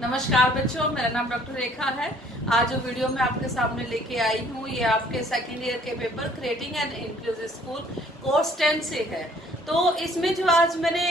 नमस्कार बच्चों, मेरा नाम डॉक्टर रेखा है। आज जो वीडियो मैं आपके सामने लेके आई हूँ ये आपके सेकेंड ईयर के paper creating an inclusive school course 10 से है। तो इसमें जो आज मैंने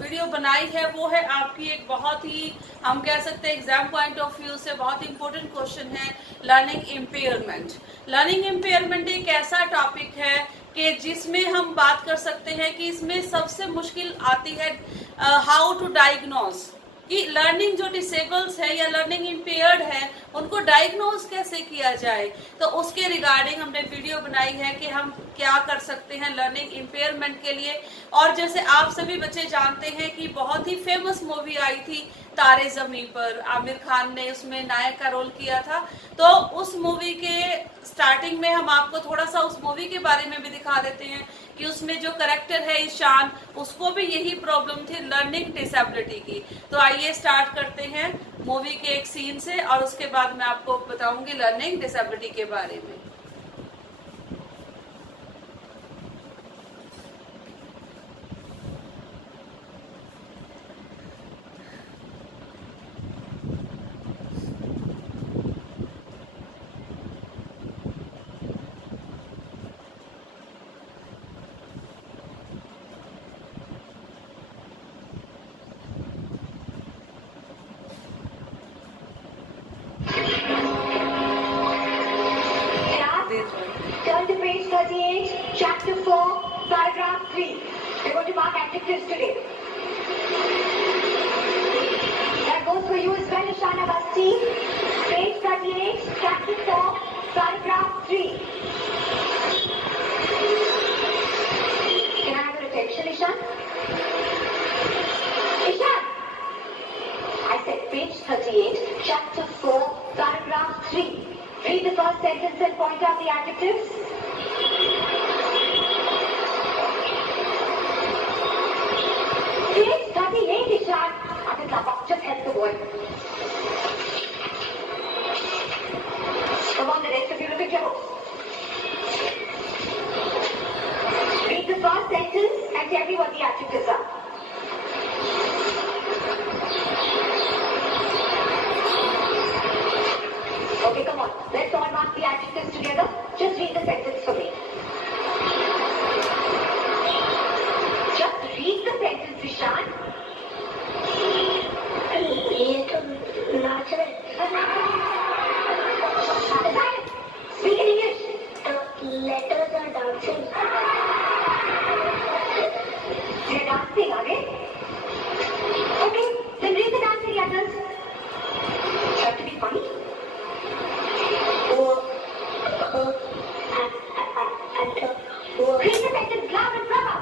वीडियो बनाई है वो है आपकी एक बहुत ही, हम कह सकते हैं एग्जाम पॉइंट ऑफ व्यू से बहुत इंपॉर्टेंट क्वेश्चन है, लर्निंग इम्पेयरमेंट। लर्निंग इम्पेयरमेंट एक ऐसा टॉपिक है कि जिसमें हम बात कर सकते हैं कि इसमें सबसे मुश्किल आती है हाउ टू डायग्नोज कि लर्निंग जो डिसेबल्स है या लर्निंग इम्पेयर्ड है उनको डायग्नोज कैसे किया जाए। तो उसके रिगार्डिंग हमने वीडियो बनाई है कि हम क्या कर सकते हैं लर्निंग इम्पेयरमेंट के लिए। और जैसे आप सभी बच्चे जानते हैं कि बहुत ही फेमस मूवी आई थी तारे जमीन पर, आमिर खान ने उसमें नायक का रोल किया था। तो उस मूवी के स्टार्टिंग में हम आपको थोड़ा सा उस मूवी के बारे में भी दिखा देते हैं कि उसमें जो करेक्टर है ईशान, उसको भी यही प्रॉब्लम थी लर्निंग डिसेबिलिटी की। तो आइए स्टार्ट करते हैं मूवी के एक सीन से और उसके बाद मैं आपको बताऊंगी लर्निंग डिसेबिलिटी के बारे में। Turn to page 38, chapter 4, paragraph 3. We're going to mark adjectives today. That goes for you as well, Ishana Basti. Page 38, chapter 4, paragraph 3. Can I have your attention, Ishan? Ishan! I said page 38, chapter 4, paragraph 3. Read the first sentence and point out the adjectives. Page 38, Ishan. Atul Lapa, just help the boy. Come on, the rest of you look at your books. Read the first sentence and tell me what the adjectives are. Okay, come on. Let's all mark the adjectives together. Just read the sentence for me. Just read the sentence, Ishan. ये तो नाच रहे। Speak in English. The letters are dancing. They're dancing, are they? Okay, then read the dancing letters. Try to be funny. Read the sentence loud and proper.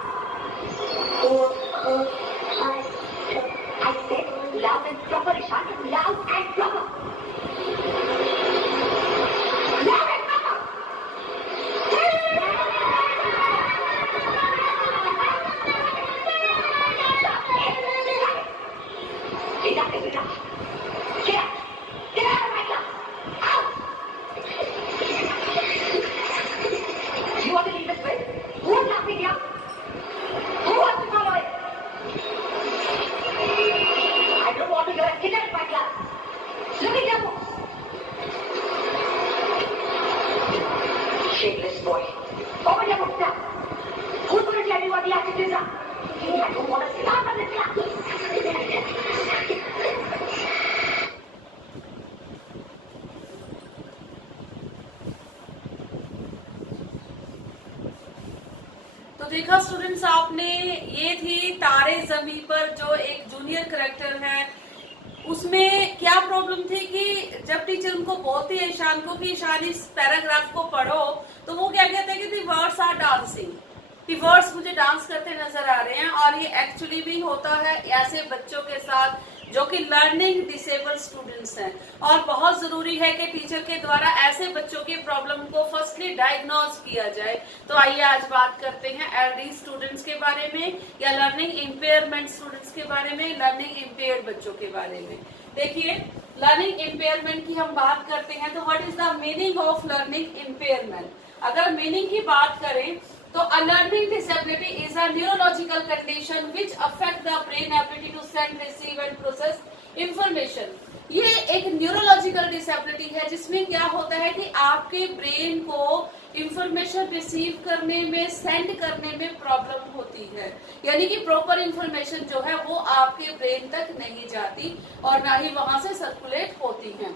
I said loud and proper, Ishan. Loud and proper. Loud and proper. Enough is enough. Get out. Get out of my class. Out. You want to leave this way? Who's laughing here? Who wants to follow it? I don't want to hear it. Get out of my class. Look at your books. Shameless boy. Open your books now. Who's going to tell me what the adjectives are? I don't want to start on this class. तो देखा students, आपने ये थी तारे जमी पर जो एक जूनियर करेक्टर है, उसमें क्या प्रॉब्लम थी कि जब टीचर उनको बोलती है ईशान को कि ईशान इस पैराग्राफ को पढ़ो, तो वो क्या कहते हैं कि दी वर्ड्स आर डांसिंग, कि वर्ड्स मुझे डांस करते नजर आ रहे हैं। और ये एक्चुअली भी होता है ऐसे बच्चों के साथ जो कि लर्निंग डिसेबल स्टूडेंट्स हैं। और बहुत जरूरी है कि टीचर के द्वारा ऐसे बच्चों की प्रॉब्लम को फर्स्टली डायग्नोज किया जाए। तो आइए आज बात करते हैं एलडी स्टूडेंट्स के बारे में या लर्निंग इम्पेयरमेंट स्टूडेंट्स के बारे में, लर्निंग इम्पेयर्ड बच्चों के बारे में। देखिए, लर्निंग इम्पेयरमेंट की हम बात करते हैं तो what is the meaning of learning impairment. अगर मीनिंग की बात करें तो a learning disability is a neurological condition which affect the brain ability to send, receive and process information, ये एक न्यूरोलॉजिकल डिसेबिलिटी है जिसमें क्या होता है कि आपके ब्रेन को इंफॉर्मेशन रिसीव करने में, सेंड करने में प्रॉब्लम होती है, यानी कि प्रॉपर इंफॉर्मेशन जो है वो आपके ब्रेन तक नहीं जाती और ना ही वहां से सर्कुलेट होती है।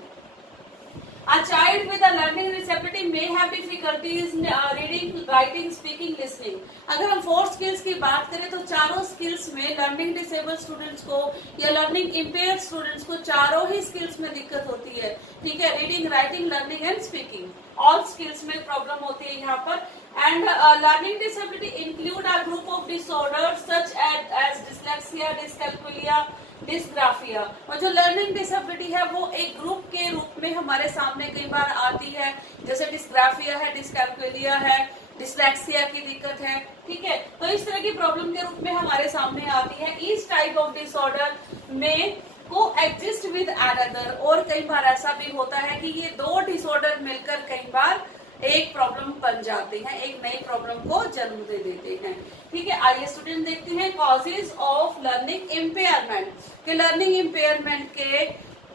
A child with a learning disability may have difficulties in reading, writing, speaking, listening. अगर हम 4 स्किल्स की बात करें तो चारों स्किल्स में लर्निंग डिसेबल स्टूडेंट्स को या लर्निंग इम्पेयर्ड स्टूडेंट्स को चारों ही स्किल्स में दिक्कत होती है। ठीक है, reading, writing, learning and speaking, all skills में प्रॉब्लम होती है यहाँ पर। And learning disability include a group of disorders such as dyslexia, dyscalculia, dysgraphia. और जो लर्निंग डिसेबिलिटी है वो एक ग्रुप के रूप में हमारे सामने कई बार आती है, जैसे डिस्ग्राफिया है, डिस्कैल्कुलिया है, डिस्लेक्सिया की दिक्कत है। ठीक है, तो इस तरह की प्रॉब्लम के रूप में हमारे सामने आती है। ईच टाइप ऑफ डिसऑर्डर में को एग्जिस्ट विद अनदर, और कई बार ऐसा भी होता है कि ये 2 डिसऑर्डर मिलकर कई बार एक प्रॉब्लम बन जाते हैं, एक नई प्रॉब्लम को जन्म दे देते हैं। ठीक है, आइए स्टूडेंट देखते हैं कॉजेज ऑफ लर्निंग इम्पेयरमेंट, कि लर्निंग इम्पेयरमेंट के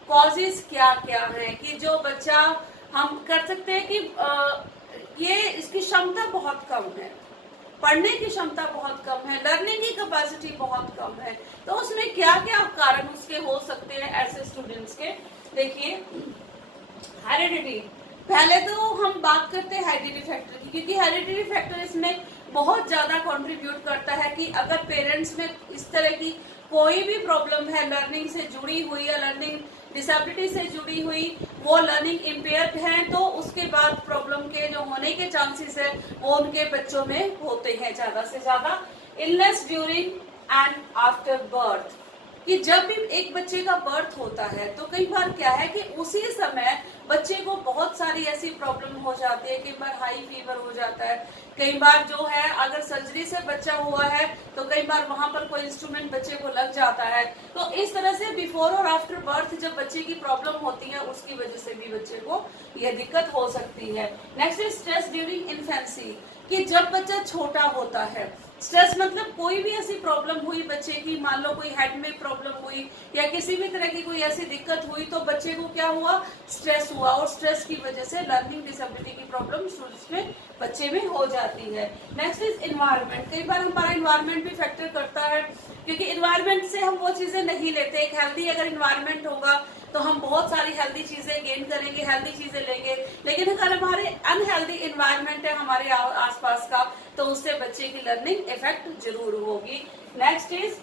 कॉजेज क्या क्या हैं, कि जो बच्चा हम कर सकते हैं कि ये इसकी क्षमता बहुत कम है, पढ़ने की क्षमता बहुत कम है, लर्निंग की कैपेसिटी बहुत कम है, तो उसमें क्या क्या कारण उसके हो सकते हैं ऐसे स्टूडेंट्स के। देखिए, हेरिडिटी, पहले तो हम बात करते हैं हेरिडिटी फैक्टर की, क्योंकि हेरिडिटी फैक्टर इसमें बहुत ज्यादा कंट्रीब्यूट करता है कि अगर पेरेंट्स में इस तरह की कोई भी प्रॉब्लम है लर्निंग से जुड़ी हुई या लर्निंग डिसेबिलिटी से जुड़ी हुई, वो लर्निंग इम्पेयर्ड है, तो उसके बाद प्रॉब्लम के जो होने के चांसेस है वो उनके बच्चों में होते हैं ज्यादा से ज्यादा। Illness during and after birth, कि जब भी एक बच्चे का बर्थ होता है तो कई बार क्या है कि उसी समय बच्चे को बहुत सारी ऐसी प्रॉब्लम हो जाती है, कई बार हाई फीवर हो जाता है, कई बार जो है अगर सर्जरी से बच्चा हुआ है तो कई बार वहां पर कोई इंस्ट्रूमेंट बच्चे को लग जाता है, तो इस तरह से बिफोर और आफ्टर बर्थ जब बच्चे की प्रॉब्लम होती है उसकी वजह से भी बच्चे को यह दिक्कत हो सकती है। Next is stress during infancy, कि जब बच्चा छोटा होता है, स्ट्रेस मतलब कोई भी ऐसी प्रॉब्लम हुई बच्चे की, मान लो कोई हेड में प्रॉब्लम हुई या किसी भी तरह की कोई ऐसी दिक्कत हुई तो बच्चे को क्या हुआ, स्ट्रेस हुआ, और स्ट्रेस की वजह से लर्निंग डिसेबिलिटी की प्रॉब्लम उसमें बच्चे में हो जाती है। नेक्स्ट इज एनवायरनमेंट, कई बार हमारा एनवायरनमेंट भी फैक्टर करता है, क्योंकि एनवायरनमेंट से हम वो चीजें नहीं लेते। एक हेल्दी अगर एनवायरनमेंट होगा तो हम बहुत सारी हेल्दी चीजें गेन करेंगे, हेल्दी चीजें लेंगे, लेकिन अगर हमारे अनहेल्दी एनवायरनमेंट है हमारे आसपास का तो उससे बच्चे की लर्निंग इफेक्ट जरूर होगी। नेक्स्ट इज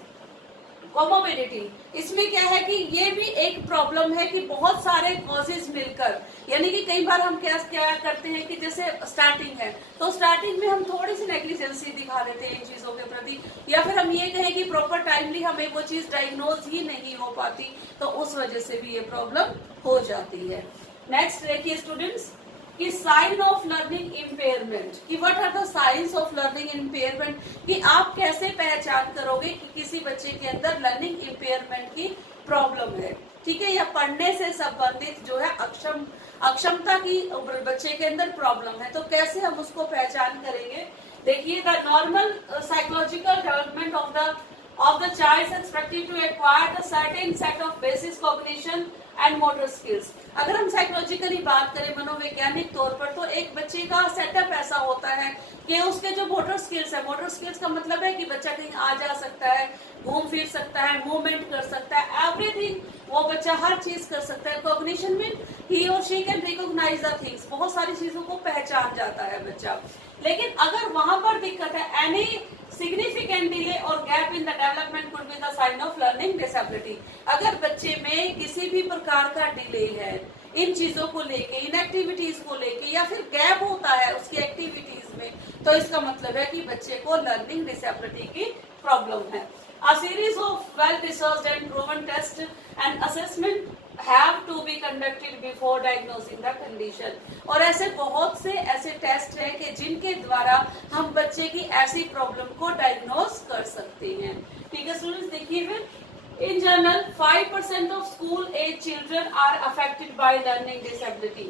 कोमोबिडिटी, इसमें क्या है कि ये भी एक प्रॉब्लम है कि बहुत सारे कॉजेज मिलकर, यानी कि कई बार हम क्या करते हैं कि जैसे स्टार्टिंग है तो स्टार्टिंग में हम थोड़ी सी नेग्लिजेंसी दिखा देते हैं इन चीजों के प्रति, या फिर हम ये कहें कि प्रॉपर टाइमली हमें वो चीज डायग्नोज ही नहीं हो पाती, तो उस वजह से भी ये प्रॉब्लम हो जाती है। नेक्स्ट देखिए स्टूडेंट्स कि साइन ऑफ लर्निंग इम्पेयरमेंट, कि what are the signs of learning impairment, कि आप कैसे पहचान करोगे कि किसी बच्चे के अंदर लर्निंग इम्पेयरमेंट की प्रॉब्लम है। ठीक है, या पढ़ने से संबंधित जो है अक्षमता की बच्चे के अंदर प्रॉब्लम है, तो कैसे हम उसको पहचान करेंगे। देखिए, the normal psychological development of the child is expected to acquire the certain set of basic cognition and motor skills। अगर हम साइकोलॉजिकली बात करें मनोवैज्ञानिक तौर पर, तो एक बच्चे का सेटअप ऐसा होता है कि उसके जो मोटर स्किल्स है, मोटर स्किल्स का मतलब है कि बच्चा कहीं आ जा सकता है, घूम फिर सकता है, मूवमेंट कर सकता है, एवरीथिंग, वो बच्चा हर चीज कर सकता है। कॉग्निशन में ही और she can recognise the things, बहुत सारी चीजों को पहचान जाता है बच्चा। लेकिन अगर वहां पर दिक्कत है, एनी सिग्निफिकेंट डिले और gap in the development could be the sign of learning disability. अगर बच्चे में किसी भी प्रकार का डिले है इन चीजों को लेके, इन एक्टिविटीज को लेके, या फिर गैप होता है उसकी एक्टिविटीज में, तो इसका मतलब है कि बच्चे को लर्निंग डिसेबिलिटी की प्रॉब्लम है। A series of well-researched and proven tests and assessment have to be conducted before diagnosing the condition। और ऐसे बहुत से ऐसे टेस्ट हैं कि जिनके द्वारा हम बच्चे की ऐसी प्रॉब्लम को डायग्नोज कर सकते हैं। ठीक है स्टूडेंट्स, देखिए फिर in general 5% of school age children are affected by learning disability।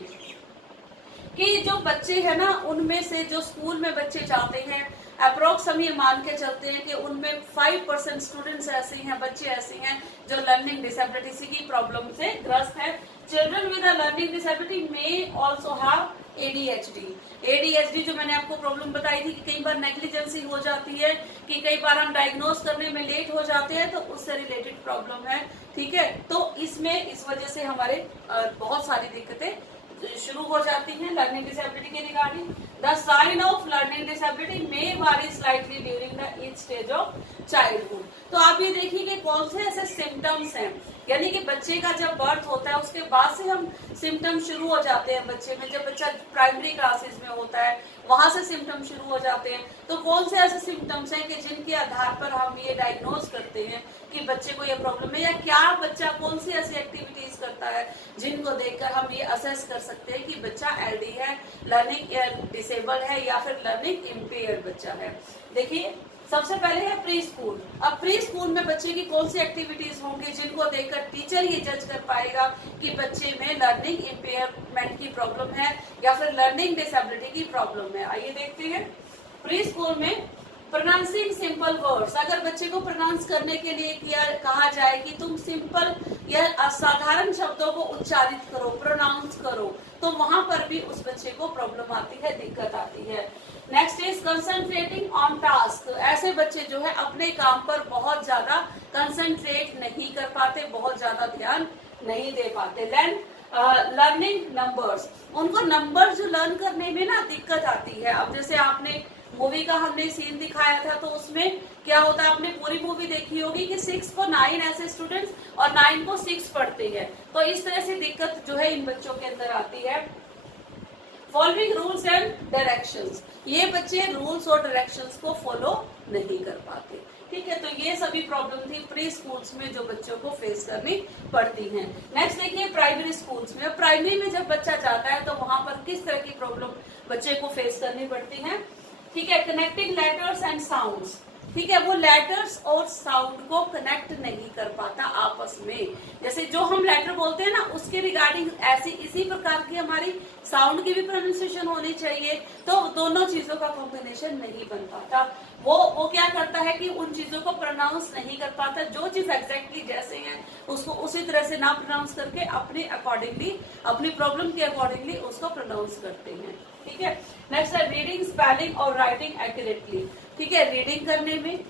कि जो बच्चे हैं ना, उनमें से जो स्कूल में बच्चे जाते हैं अप्रोक्स हम ये मान के चलते हैं कि उनमें 5% स्टूडेंट्स ऐसे हैं, बच्चे ऐसे हैं जो लर्निंग डिसेबिलिटी की प्रॉब्लम से ग्रस्त है। Children with a learning disability may also have ADHD। ADHD जो मैंने आपको प्रॉब्लम बताई थी कि कई बार नेग्लिजेंसी हो जाती है, कि कई बार हम डायग्नोज करने में लेट हो जाते हैं, तो उससे रिलेटेड प्रॉब्लम है। ठीक है, तो इसमें इस वजह से हमारे बहुत सारी दिक्कतें शुरू हो जाती हैं लर्निंग डिसेबिलिटी के regarding. The sign of learning disability may vary slightly during the each stage of childhood. तो आप ये देखिए कि कौन से ऐसे सिम्टम्स हैं, यानी कि बच्चे का जब बर्थ होता है उसके बाद से हम सिम्टम शुरू हो जाते हैं बच्चे में। जब बच्चा प्राइमरी क्लासेस में होता है वहां से सिम्टम शुरू हो जाते हैं। तो कौन से ऐसे सिम्टम्स हैं कि जिनके आधार पर हम ये डायग्नोज करते हैं कि बच्चे को ये प्रॉब्लम है, या क्या बच्चा कौन सी ऐसी एक्टिविटीज करता है जिनको देखकर हम ये असेस कर सकते हैं कि बच्चा LD है, लर्निंग डिसेबल्ड है, या फिर लर्निंग इम्पेयर्ड बच्चा है। देखिए, सबसे पहले है प्री स्कूल। अब प्री स्कूल में बच्चे की कौन सी एक्टिविटीज होंगी जिनको देखकर टीचर ये जज कर पाएगा कि बच्चे में लर्निंग इम्पेयरमेंट की प्रॉब्लम है या फिर लर्निंग डिसेबिलिटी की प्रॉब्लम है। आइए देखते हैं। प्री स्कूल में प्रोनाउंसिंग सिंपल वर्ड्स, अगर बच्चे को प्रोनाउंस करने के लिए कहा जाए कि तुम सिंपल या असाधारण शब्दों को उच्चारित करो, प्रोनाउंस करो, तो वहां पर भी उस बच्चे को प्रॉब्लम आती है, दिक्कत आती है। Next is concentrating on task. ऐसे बच्चे जो है अपने काम पर बहुत ज्यादा कंसंट्रेट नहीं कर पाते, बहुत ज्यादा ध्यान नहीं दे पाते। देन लर्निंग नंबर्स, उनको नंबर जो लर्न करने में ना दिक्कत आती है। अब जैसे आपने मूवी का हमने सीन दिखाया था, तो उसमें क्या होता है, आपने पूरी मूवी देखी होगी कि 6 को 9 ऐसे स्टूडेंट्स और 9 को 6 पढ़ते हैं। तो इस तरह से दिक्कत जो है इन बच्चों के अंदर आती है। फॉलोइंग रूल्स एंड डायरेक्शंस, ये बच्चे रूल्स और डायरेक्शंस को फॉलो नहीं कर पाते। ठीक है, तो ये सभी प्रॉब्लम थी प्री स्कूल्स में जो बच्चों को फेस करनी पड़ती हैं। नेक्स्ट देखिए प्राइमरी स्कूल्स में। प्राइमरी में जब बच्चा जाता है तो वहां पर किस तरह की प्रॉब्लम बच्चे को फेस करनी पड़ती है। ठीक है, कनेक्टिंग लेटर्स एंड साउंड्स। ठीक है, वो लेटर्स और साउंड को कनेक्ट नहीं कर पाता आपस में। जैसे जो हम लेटर बोलते हैं ना, उसके रिगार्डिंग ऐसी इसी प्रकार की हमारी साउंड की भी प्रोनाउंसिएशन होनी चाहिए। तो दोनों चीजों का कॉम्बिनेशन नहीं बन पाता। वो क्या करता है कि उन चीजों को प्रोनाउंस नहीं कर पाता, जो चीज एग्जैक्टली जैसे हैं उसको उसी तरह से ना प्रोनाउंस करके अपने अकॉर्डिंगली, अपनी प्रॉब्लम के अकॉर्डिंगली उसको प्रोनाउंस करते हैं। ठीक है, नेक्स्ट है रीडिंग, स्पेलिंग और राइटिंग एक्यूरेटली। ठीक है, रीडिंग करने में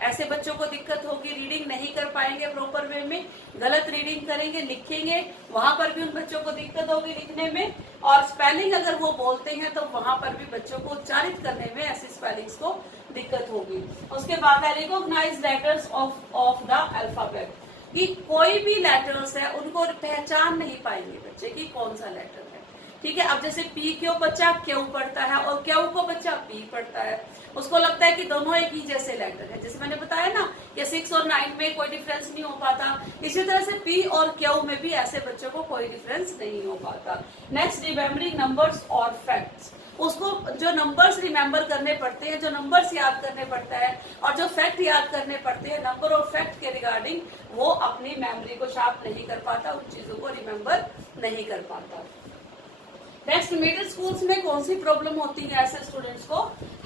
ऐसे बच्चों को दिक्कत होगी, रीडिंग नहीं कर पाएंगे प्रॉपर वे में, गलत रीडिंग करेंगे, लिखेंगे, वहां पर भी उन बच्चों को दिक्कत होगी लिखने में। और स्पेलिंग अगर वो बोलते हैं तो वहां पर भी बच्चों को उच्चारित करने में ऐसी स्पेलिंग्स को दिक्कत होगी। उसके बाद है recognise letters of the alphabet, कि कोई भी लेटर्स है उनको पहचान नहीं पाएंगे बच्चे की कौन सा लेटर है। ठीक है, अब जैसे पी क्यू बच्चा क्यू पढ़ता है और क्यू को बच्चा पी पढ़ता है, उसको लगता है कि दोनों एक ही जैसे लेटर है। जैसे मैंने बताया ना कि 6 और 9 में कोई डिफरेंस नहीं हो पाता, इसी तरह से पी और क्यू में भी ऐसे बच्चों को कोई डिफरेंस नहीं हो पाता। नेक्स्ट, रिमेम्बरिंग नंबर्स और फैक्ट्स, उसको जो नंबर्स रिमेम्बर करने पड़ते हैं, जो नंबर्स याद करने पड़ता है और जो फैक्ट याद करने पड़ते हैं नंबर और फैक्ट के रिगार्डिंग, वो अपनी मेमोरी को शार्प नहीं कर पाता, उन चीजों को रिमेम्बर नहीं कर पाता। नेक्स्ट, मिडिल स्कूल्स में कौन सी प्रॉब्लम होती है ऐसे स्टूडेंट्स को,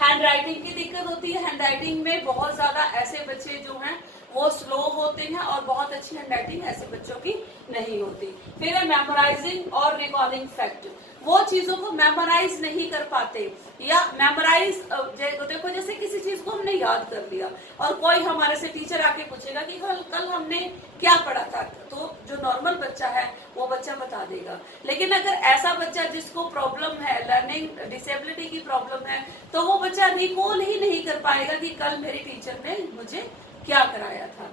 हैंड राइटिंग की दिक्कत होती है। हैंड राइटिंग में बहुत ज्यादा ऐसे बच्चे जो हैं वो स्लो होते हैं और बहुत अच्छी हैंड राइटिंग ऐसे बच्चों की नहीं होती। फिर है मेमोराइजिंग और रिकॉलिंग फैक्ट, वो चीजों को मेमोराइज नहीं कर पाते, या मेमोराइज देखो जैसे किसी चीज को हमने याद कर लिया और कोई हमारे से टीचर आके पूछेगा कि कल हमने क्या पढ़ा था, तो जो नॉर्मल बच्चा है वो बच्चा बता देगा। लेकिन अगर ऐसा बच्चा जिसको प्रॉब्लम है, लर्निंग डिसेबिलिटी की प्रॉब्लम है, तो वो बच्चा रिकॉल ही नहीं कर पाएगा कि कल मेरी टीचर ने मुझे क्या कराया था।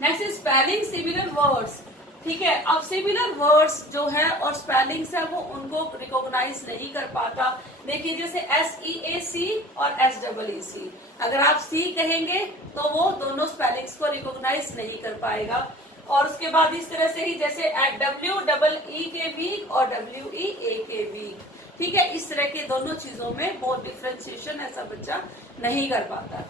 Next is spelling similar words. ठीक है, अब सिमिलर वर्ड्स जो है और स्पेलिंग्स है वो उनको रिकॉग्नाइज नहीं कर पाता। देखिए जैसे SEAC और SEEC, अगर आप सी कहेंगे तो वो दोनों स्पेलिंग्स को रिकॉग्नाइज नहीं कर पाएगा। और उसके बाद इस तरह से ही जैसे WEEK और WEAK, ठीक है, इस तरह के दोनों चीजों में बहुत डिफ्रेंशिएशन ऐसा बच्चा नहीं कर पाता।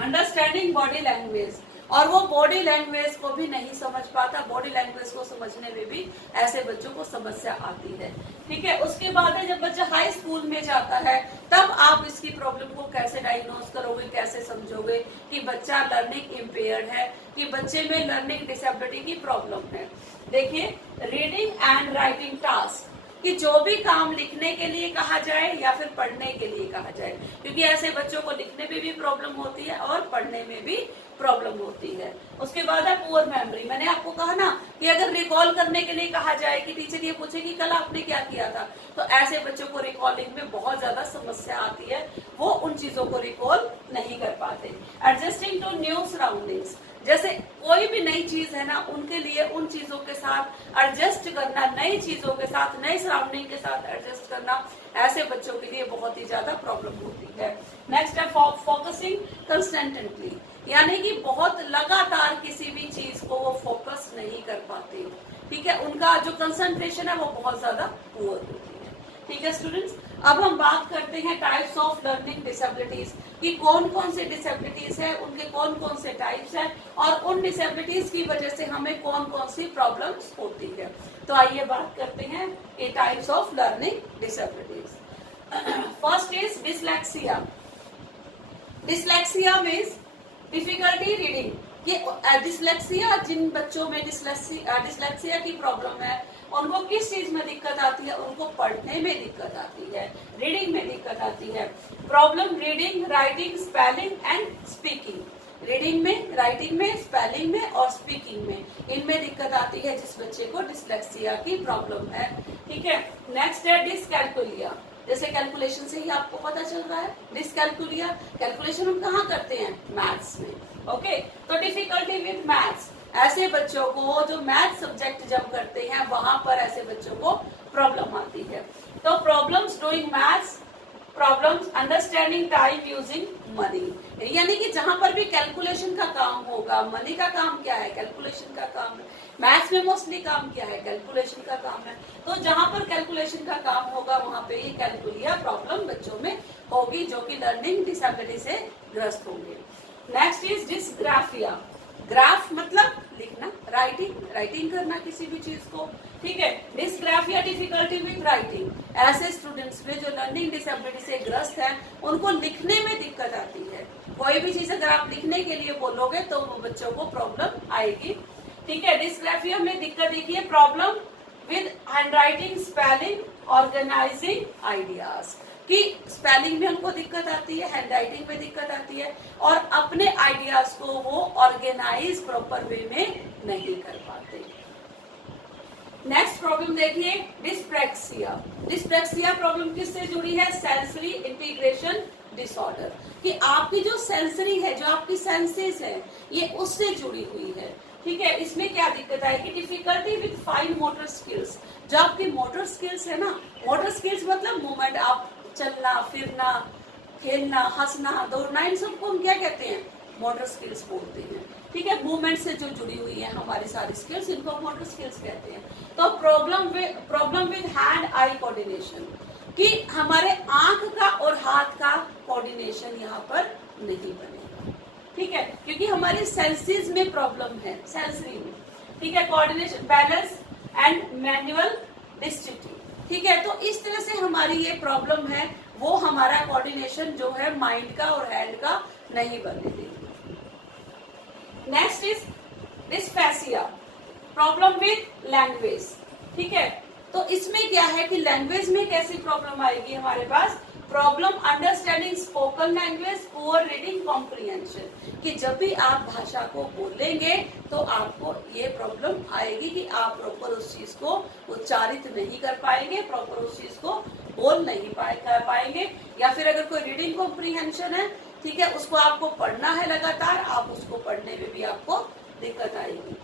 अंडरस्टैंडिंग बॉडी लैंग्वेज, और वो बॉडी लैंग्वेज को भी नहीं समझ पाता। बॉडी लैंग्वेज को समझने में भी ऐसे बच्चों को समस्या आती है। ठीक है, उसके बाद है जब बच्चा हाई स्कूल में जाता है तब आप इसकी प्रॉब्लम को कैसे डायग्नोज करोगे, कैसे समझोगे कि बच्चा लर्निंग इम्पेयर्ड है, कि बच्चे में लर्निंग डिसेबिलिटी की प्रॉब्लम है। देखिए, रीडिंग एंड राइटिंग टास्क, कि जो भी काम लिखने के लिए कहा जाए या फिर पढ़ने के लिए कहा जाए, क्योंकि ऐसे बच्चों को लिखने में भी प्रॉब्लम होती है और पढ़ने में भी प्रॉब्लम होती है। उसके बाद है पुअर मेमोरी। मैंने आपको कहा ना कि अगर रिकॉल करने के लिए कहा जाए कि टीचर ये पूछे कि कल आपने क्या किया था, तो ऐसे बच्चों को रिकॉलिंग में बहुत ज्यादा समस्या आती है, वो उन चीजों को रिकॉल नहीं कर पाते। एडजस्टिंग टू न्यू सराउंडिंग्स, जैसे कोई भी नई चीज है ना, उनके लिए उन चीजों के साथ एडजस्ट करना, नई चीजों के साथ, नई सराउंडिंग के साथ एडजस्ट करना ऐसे बच्चों के लिए बहुत ही ज्यादा प्रॉब्लम होती है। नेक्स्ट है फोकसिंग कंसिस्टेंटली, यानी कि बहुत लगातार किसी भी चीज को वो फोकस नहीं कर पाते। ठीक है, उनका जो कंसंट्रेशन है वो बहुत ज्यादा पुअर होती है। ठीक है स्टूडेंट्स, अब हम बात करते हैं टाइप्स ऑफ लर्निंग डिसेबिलिटीज, कि कौन कौन से डिसेबिलिटीज है, उनके कौन कौन से टाइप्स हैं और उन डिसेबिलिटीज की वजह से हमें कौन कौन सी प्रॉब्लम्स होती है। तो आइए बात करते हैं ये types of learning disabilities. First is dyslexia. Dyslexia means difficulty reading. ये डिसलेक्सिया, जिन बच्चों में डिसलेक्सिया की प्रॉब्लम है उनको किस चीज में दिक्कत आती है, उनको पढ़ने में दिक्कत आती है, रीडिंग में दिक्कत आती है। Problem reading, writing, spelling and speaking. Reading में, राइटिंग में, स्पेलिंग में और स्पीकिंग में, इनमें दिक्कत आती है जिस बच्चे को डिसलेक्सिया की प्रॉब्लम है। ठीक है, नेक्स्ट है डिसकैल्कुलिया। जैसे कैलकुलेशन से ही आपको पता चल रहा है, डिसकैल्कुलिया, कैलकुलेशन हम कहाँ करते हैं, मैथ्स में। ओके, तो डिफिकल्टी विद मैथ्स, ऐसे बच्चों को जो मैथ सब्जेक्ट जब करते हैं वहां पर ऐसे बच्चों को प्रॉब्लम आती है। तो problems doing maths, problems understanding time using money, यानी कि जहां पर भी कैलकुलेशन का काम होगा, मनी का काम क्या है, कैलकुलेशन का काम है। मैथ्स में मोस्टली काम क्या है, कैलकुलेशन का काम है। तो जहां पर कैलकुलेशन का काम होगा वहां पे ये कैलकुलिया प्रॉब्लम बच्चों में होगी, जो कि लर्निंग डिसेबिलिटी से ग्रस्त होंगे। Next is dysgraphia. ग्राफ मतलब लिखना, राइटिंग करना किसी भी चीज को। ठीक है, डिसग्राफिया डिफिकल्टी विद राइटिंग। ऐसे स्टूडेंट्स में जो लर्निंग डिसेबिलिटी से ग्रस्त है उनको लिखने में दिक्कत आती है। कोई भी चीज अगर आप लिखने के लिए बोलोगे तो वो बच्चों को प्रॉब्लम आएगी। ठीक है, डिसग्राफिया में दिक्कत देखिए, problem with handwriting, spelling, organising ideas, कि स्पेलिंग में उनको दिक्कत आती है, हैंडराइटिंग में दिक्कत आती है और अपने आइडियाज को वो ऑर्गेनाइज प्रॉपर वे में नहीं कर पाते। नेक्स्ट प्रॉब्लम देखिए, डिस्प्रेक्सिया। डिस्प्रेक्सिया प्रॉब्लम किससे जुड़ी है, सेंसरी इंटीग्रेशन डिसऑर्डर, कि आपकी जो सेंसरी है, जो आपकी सेंसेस है, ये उससे जुड़ी हुई है। ठीक है, इसमें क्या दिक्कत आएगी, difficulty with fine motor skills. जो आपकी मोटर स्किल्स है ना, मोटर स्किल्स मतलब मूवमेंट, आप चलना, फिरना, खेलना, हंसना, दौड़ना, इन सबको हम क्या कहते हैं, मोटर स्किल्स बोलते हैं। ठीक है, मूवमेंट से जो जुड़ी हुई है हमारी सारी स्किल्स, इनको मोटर स्किल्स कहते हैं। तो problem with hand eye coordination, कि हमारे आंख का और हाथ का कोऑर्डिनेशन यहाँ पर नहीं बनेगा। ठीक है, क्योंकि हमारी सेंसेस में प्रॉब्लम है, सेंसरी में। ठीक है, कोऑर्डिनेशन, बैलेंस एंड मैनुअल डिस्ट्रिक्टिव। ठीक है, तो इस तरह से हमारी ये प्रॉब्लम है, वो हमारा कोऑर्डिनेशन जो है माइंड का और हैंड का नहीं बनने देगी। Next is डिस्फेसिया, problem with language. ठीक है, तो इसमें क्या है कि लैंग्वेज में कैसी प्रॉब्लम आएगी हमारे पास, problem understanding spoken language, poor reading comprehension, कि जब भी आप भाषा को बोलेंगे तो आपको ये प्रॉब्लम आएगी कि आप प्रॉपर उस चीज को उच्चारित नहीं कर पाएंगे, प्रॉपर उस चीज को बोल नहीं कर पाएंगे, या फिर अगर कोई रीडिंग कॉम्प्रिहेंशन है, ठीक है, उसको आपको पढ़ना है लगातार, आप उसको पढ़ने में भी आपको दिक्कत आएगी।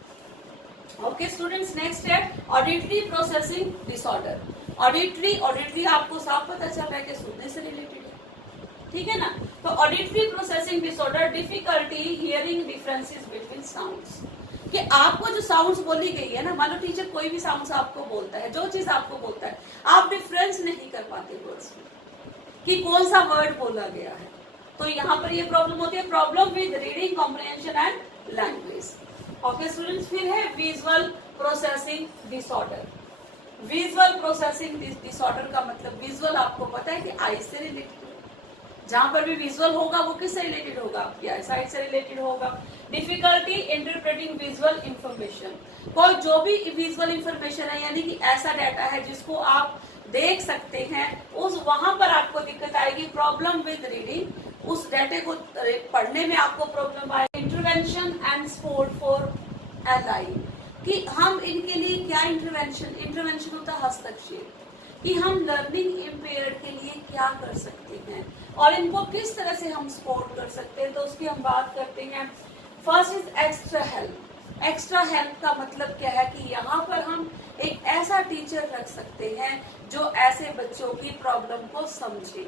ओके स्टूडेंट्स, नेक्स्ट है ऑडिटरी प्रोसेसिंग डिसऑर्डर। ऑडिटरी आपको साफ पता चल रहा है कि सुनने से रिलेटेड है। ठीक है ना, तो auditory processing disorder, difficulty hearing differences between sounds, कि आपको जो साउंड्स बोली गई है ना, मान लो टीचर कोई भी साउंड्स आपको बोलता है, जो चीज आपको बोलता है, आप डिफरेंस नहीं कर पाते वर्ड्स में कि कौन सा वर्ड बोला गया है, तो यहाँ पर ये प्रॉब्लम होती है। Problem with reading comprehension and language. Okay students, फिर है visual processing disorder. Visual processing disorder का मतलब, विजुअल आपको पता है कि आई से रिलेटेड, जहां पर भी विजुअल होगा वो किससे रिलेटेड होगा, आपकी आई साइट से रिलेटेड होगा। डिफिकल्टी इंटरप्रेटिंग विजुअल इंफॉर्मेशन, कोई जो भी विजुअल इंफॉर्मेशन है, यानी कि ऐसा डाटा है जिसको आप देख सकते हैं, उस वहां पर आपको दिक्कत आएगी। प्रॉब्लम विद रीडिंग, उस डाटे को पढ़ने में आपको प्रॉब्लम आएगी। Intervention and support for LI, कि हम इनके लिए क्या इंटरवेंशन होता है हस्तक्षेप, कि हम लर्निंग इम्पेयर्ड के लिए क्या कर सकते हैं और इनको किस तरह से हम सपोर्ट कर सकते हैं, तो उसकी हम बात करते हैं। First is extra help. Extra help का मतलब क्या है कि यहाँ पर हम एक ऐसा टीचर रख सकते हैं जो ऐसे बच्चों की प्रॉब्लम को समझे,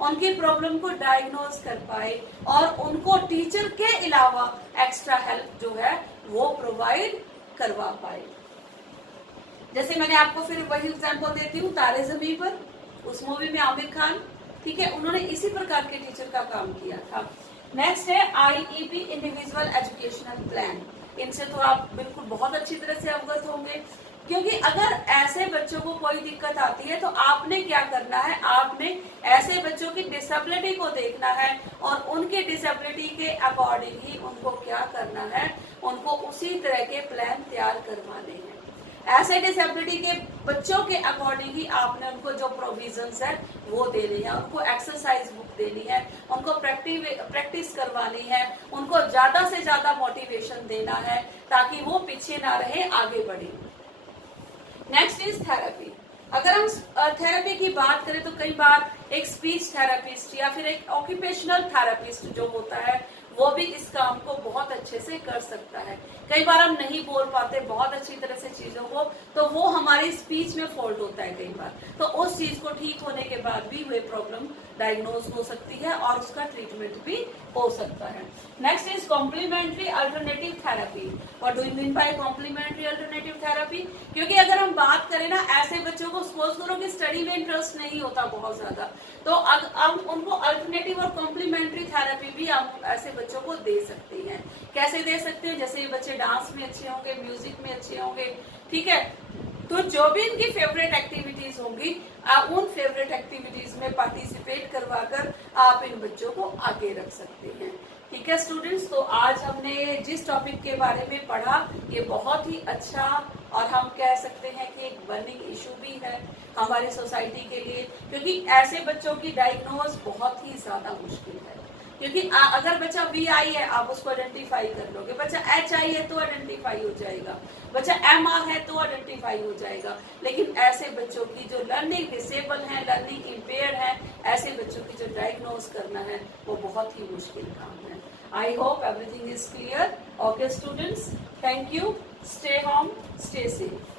उनकी प्रॉब्लम को डायग्नोज कर पाए और उनको टीचर के अलावा एक्स्ट्रा हेल्प जो है वो प्रोवाइड करवा पाए। जैसे मैंने आपको फिर वही एग्जांपल देती हूँ, तारे ज़मीन पर, उस मूवी में आमिर खान, ठीक है, उन्होंने इसी प्रकार के टीचर का काम किया था। नेक्स्ट है IEP इंडिविजुअल एजुकेशनल प्लान। इनसे तो आप बिल्कुल बहुत अच्छी तरह से अवगत होंगे, क्योंकि अगर ऐसे बच्चों को कोई दिक्कत आती है तो आपने क्या करना है, आपने ऐसे बच्चों की डिसेबिलिटी को देखना है और उनके डिसेबिलिटी के अकॉर्डिंग ही उनको क्या करना है, उनको उसी तरह के प्लान तैयार करवाने हैं। ऐसे डिसेबिलिटी के बच्चों के अकॉर्डिंग ही आपने उनको जो प्रोविजंस है वो देनी है, उनको एक्सरसाइज बुक देनी है, उनको प्रैक्टिस करवानी है, उनको ज्यादा से ज्यादा मोटिवेशन देना है ताकि वो पीछे ना रहे, आगे बढ़े। Next is therapy. अगर हम थेरेपी की बात करें तो कई बार एक स्पीच थेरेपिस्ट या फिर एक ऑक्यूपेशनल थेरेपिस्ट जो होता है वो भी इस काम को बहुत अच्छे से कर सकता है। कई बार हम नहीं बोल पाते बहुत अच्छी तरह से चीजों को, तो वो हमारी स्पीच में फॉल्ट होता है कई बार, तो उस चीज को ठीक होने के बाद भी वह प्रॉब्लम डायग्नोज हो सकती है और उसका ट्रीटमेंट भी हो सकता है। Next is complementary alternative therapy. What do you mean by complementary alternative therapy? क्योंकि अगर हम बात करें ना, ऐसे बच्चों को सपोज करो कि स्टडी में इंटरेस्ट नहीं होता बहुत ज्यादा, तो अब उनको अल्टरनेटिव और कॉम्प्लीमेंट्री थेरेपी भी हम ऐसे बच्चों को दे सकते हैं। कैसे दे सकते हैं? जैसे ये बच्चे डांस में अच्छे होंगे, म्यूजिक में अच्छे होंगे, ठीक है, तो जो भी इनकी फेवरेट एक्टिविटीज होंगी, उन फेवरेट एक्टिविटीज में पार्टिसिपेट करवाकर आप इन बच्चों को आगे रख सकते हैं। ठीक है स्टूडेंट्स, तो आज हमने जिस टॉपिक के बारे में पढ़ा ये बहुत ही अच्छा और हम कह सकते हैं कि एक बर्निंग इशू भी है हमारी सोसाइटी के लिए, क्योंकि ऐसे बच्चों की डायग्नोज बहुत ही ज्यादा मुश्किल है। क्योंकि अगर बच्चा VI है आप उसको आइडेंटिफाई कर लोगे, बच्चा HI है तो आइडेंटिफाई हो जाएगा, बच्चा MR है तो आइडेंटिफाई हो जाएगा, लेकिन ऐसे बच्चों की जो लर्निंग डिसेबल है, लर्निंग इम्पेयर है, ऐसे बच्चों की जो डायग्नोज करना है वो बहुत ही मुश्किल काम है। I hope everything is clear. Okay students, thank you, stay home, stay safe.